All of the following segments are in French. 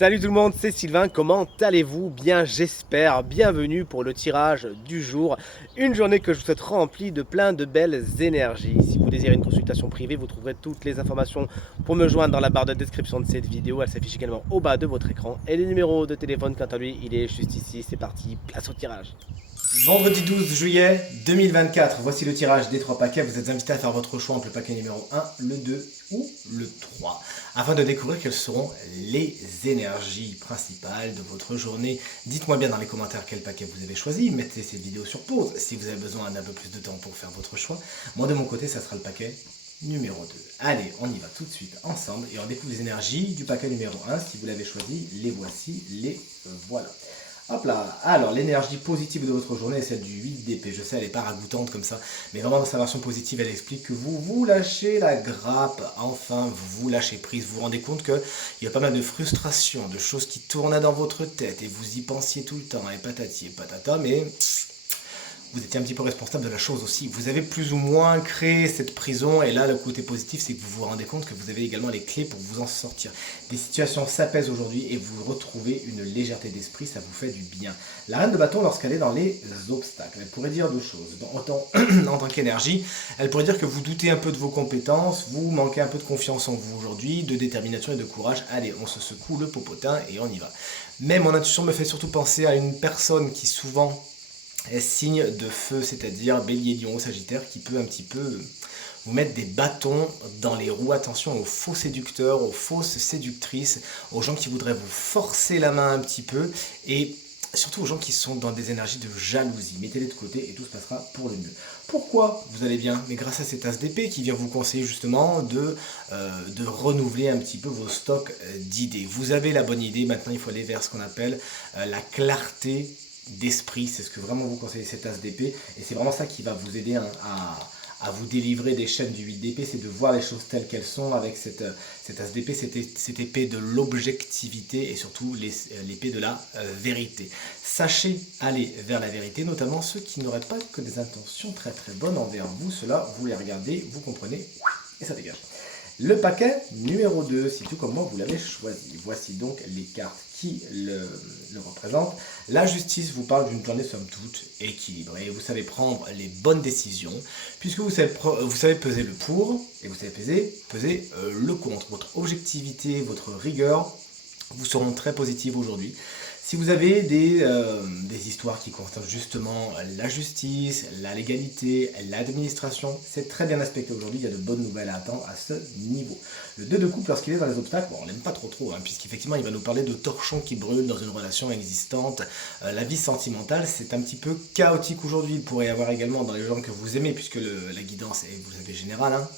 Salut tout le monde, c'est Sylvain, comment allez-vous? Bien j'espère, bienvenue pour le tirage du jour, une journée que je vous souhaite remplie de plein de belles énergies. Si vous désirez une consultation privée, vous trouverez toutes les informations pour me joindre dans la barre de description de cette vidéo, elle s'affiche également au bas de votre écran. Et le numéro de téléphone, quant à lui, il est juste ici, c'est parti, place au tirage. Vendredi 12 juillet 2024, voici le tirage des 3 paquets. Vous êtes invité à faire votre choix entre le paquet numéro 1, le 2 ou le 3, afin de découvrir quelles seront les énergies principales de votre journée. Dites-moi bien dans les commentaires quel paquet vous avez choisi, mettez cette vidéo sur pause si vous avez besoin d'un peu plus de temps pour faire votre choix. Moi de mon côté, ça sera le paquet numéro 2. Allez, on y va tout de suite ensemble et on découvre les énergies du paquet numéro 1. Si vous l'avez choisi, les voici, les voilà. Hop là, alors l'énergie positive de votre journée est celle du 8 d'épée. Je sais, elle n'est pas ragoûtante comme ça, mais vraiment dans sa version positive, elle explique que vous lâchez la grappe, enfin vous lâchez prise. Vous vous rendez compte qu'il y a pas mal de frustration, de choses qui tournaient dans votre tête et vous y pensiez tout le temps, et patati et patata, mais vous étiez un petit peu responsable de la chose aussi. Vous avez plus ou moins créé cette prison et là le côté positif c'est que vous vous rendez compte que vous avez également les clés pour vous en sortir. Des situations s'apaisent aujourd'hui et vous retrouvez une légèreté d'esprit, ça vous fait du bien. La reine de bâton lorsqu'elle est dans les obstacles, elle pourrait dire deux choses. En tant qu'énergie, elle pourrait dire que vous doutez un peu de vos compétences, vous manquez un peu de confiance en vous aujourd'hui, de détermination et de courage. Allez, on se secoue le popotin et on y va. Mais mon intuition me fait surtout penser à une personne qui souvent est signe de feu, c'est-à-dire bélier, lion, sagittaire, qui peut un petit peu vous mettre des bâtons dans les roues. Attention aux faux séducteurs, aux fausses séductrices, aux gens qui voudraient vous forcer la main un petit peu, et surtout aux gens qui sont dans des énergies de jalousie. Mettez-les de côté et tout se passera pour le mieux. Pourquoi vous allez bien? Mais grâce à cet as d'épée qui vient vous conseiller justement de renouveler un petit peu vos stocks d'idées. Vous avez la bonne idée, maintenant il faut aller vers ce qu'on appelle la clarté d'esprit, c'est ce que vraiment vous conseillez cet as d'épée, et c'est vraiment ça qui va vous aider à vous délivrer des chaînes du 8 d'épée, c'est de voir les choses telles qu'elles sont avec cet as d'épée, cette épée de l'objectivité et surtout l'épée de la vérité. Sachez aller vers la vérité, notamment ceux qui n'auraient pas que des intentions très très bonnes envers vous, cela vous les regardez, vous comprenez, et ça dégage. Le paquet numéro 2, si tout comme moi vous l'avez choisi. Voici donc les cartes qui le représentent. La justice vous parle d'une journée somme toute équilibrée. Vous savez prendre les bonnes décisions, puisque vous savez peser le pour et vous savez peser le contre. Votre objectivité, votre rigueur vous seront très positives aujourd'hui. Si vous avez des histoires qui concernent justement la justice, la légalité, l'administration, c'est très bien aspecté aujourd'hui, il y a de bonnes nouvelles à attendre à ce niveau. Le 2 de couple, lorsqu'il est dans les obstacles, bon, on l'aime pas trop, puisqu'effectivement il va nous parler de torchons qui brûlent dans une relation existante. La vie sentimentale, c'est un petit peu chaotique aujourd'hui, il pourrait y avoir également dans les gens que vous aimez, puisque la guidance est, vous savez, générale, hein.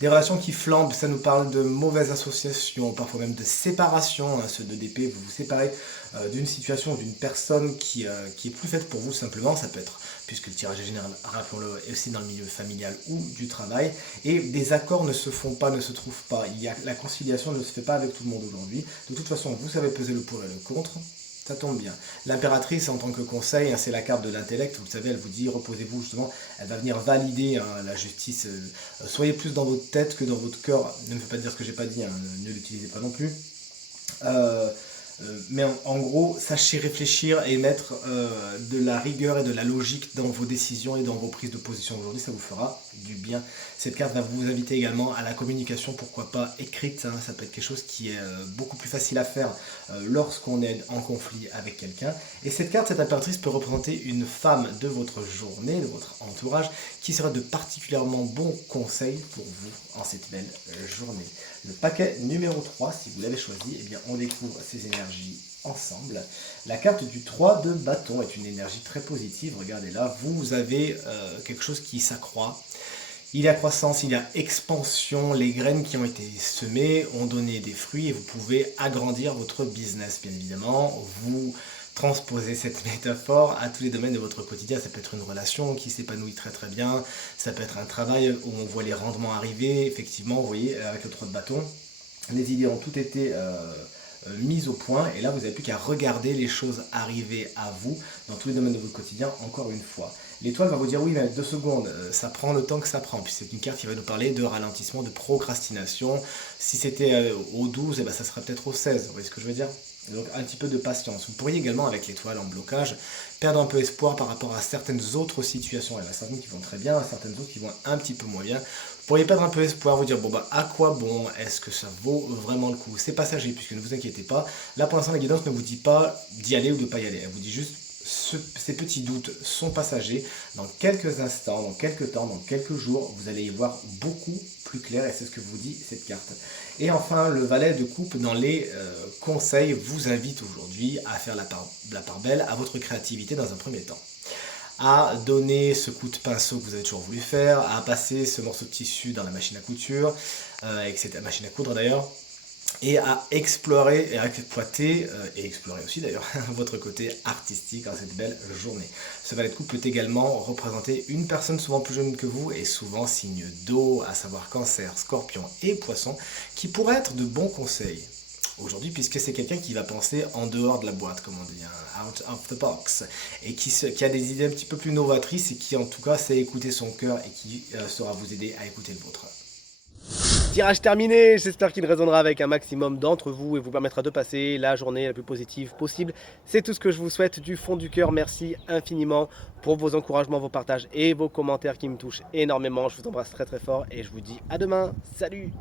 Des relations qui flambent, ça nous parle de mauvaises associations, parfois même de séparation. Hein, ce 2 d'épée, vous vous séparez d'une situation, d'une personne qui est plus faite pour vous simplement. Ça peut être, puisque le tirage est général, rappelons-le, aussi dans le milieu familial ou du travail. Et des accords ne se font pas, ne se trouvent pas. La conciliation ne se fait pas avec tout le monde aujourd'hui. De toute façon, vous savez peser le pour et le contre. Ça tombe bien. L'impératrice, en tant que conseil, hein, c'est la carte de l'intellect. Vous savez, elle vous dit, reposez-vous justement. Elle va venir valider hein, la justice. Soyez plus dans votre tête que dans votre cœur. Ne me faites pas dire ce que j'ai pas dit. Hein, ne l'utilisez pas non plus. Mais en gros, sachez réfléchir et mettre de la rigueur et de la logique dans vos décisions et dans vos prises de position aujourd'hui, ça vous fera du bien. Cette carte va vous inviter également à la communication, pourquoi pas écrite, hein, ça peut être quelque chose qui est beaucoup plus facile à faire lorsqu'on est en conflit avec quelqu'un. Et cette carte, cette impératrice peut représenter une femme de votre journée, de votre entourage, qui sera de particulièrement bons conseils pour vous en cette belle journée. Le paquet numéro 3, si vous l'avez choisi, eh bien on découvre ces énergies ensemble. La carte du 3 de bâton est une énergie très positive, regardez là, vous avez quelque chose qui s'accroît. Il y a croissance, il y a expansion, les graines qui ont été semées ont donné des fruits et vous pouvez agrandir votre business bien évidemment. Vous transposez cette métaphore à tous les domaines de votre quotidien. Ça peut être une relation qui s'épanouit très très bien, ça peut être un travail où on voit les rendements arriver. Effectivement, vous voyez, avec le 3 de bâton, les idées ont toutes été mise au point et là vous n'avez plus qu'à regarder les choses arriver à vous dans tous les domaines de votre quotidien encore une fois. L'étoile va vous dire oui mais 2 secondes, ça prend le temps que ça prend. Puis c'est une carte qui va nous parler de ralentissement, de procrastination. Si c'était au 12, eh ben, ça serait peut-être au 16, vous voyez ce que je veux dire? Donc un petit peu de patience. Vous pourriez également avec l'étoile en blocage perdre un peu espoir par rapport à certaines autres situations. Il y en a certaines qui vont très bien, certaines autres qui vont un petit peu moins bien. Vous pourriez perdre un peu espoir, vous dire bon bah à quoi bon, est-ce que ça vaut vraiment le coup? C'est passager puisque ne vous inquiétez pas. Là pour l'instant la guidance ne vous dit pas d'y aller ou de ne pas y aller. Elle vous dit juste ces petits doutes sont passagers. Dans quelques instants, dans quelques temps, dans quelques jours, vous allez y voir beaucoup plus clair et c'est ce que vous dit cette carte. Et enfin, le valet de coupe dans les conseils vous invite aujourd'hui à faire la part belle à votre créativité dans un premier temps. À donner ce coup de pinceau que vous avez toujours voulu faire, à passer ce morceau de tissu dans la machine à couture, etc. Machine à coudre d'ailleurs, et à explorer et à exploiter, et explorer aussi d'ailleurs, votre côté artistique dans cette belle journée. Ce valet de coupe peut également représenter une personne souvent plus jeune que vous et souvent signe d'eau, à savoir cancer, scorpion et poisson, qui pourraient être de bons conseils aujourd'hui puisque c'est quelqu'un qui va penser en dehors de la boîte, comme on dit, hein, out of the box, et qui a des idées un petit peu plus novatrices et qui en tout cas sait écouter son cœur et qui saura vous aider à écouter le vôtre. Tirage terminé, j'espère qu'il résonnera avec un maximum d'entre vous et vous permettra de passer la journée la plus positive possible. C'est tout ce que je vous souhaite du fond du cœur. Merci infiniment pour vos encouragements, vos partages et vos commentaires qui me touchent énormément. Je vous embrasse très très fort et je vous dis à demain. Salut!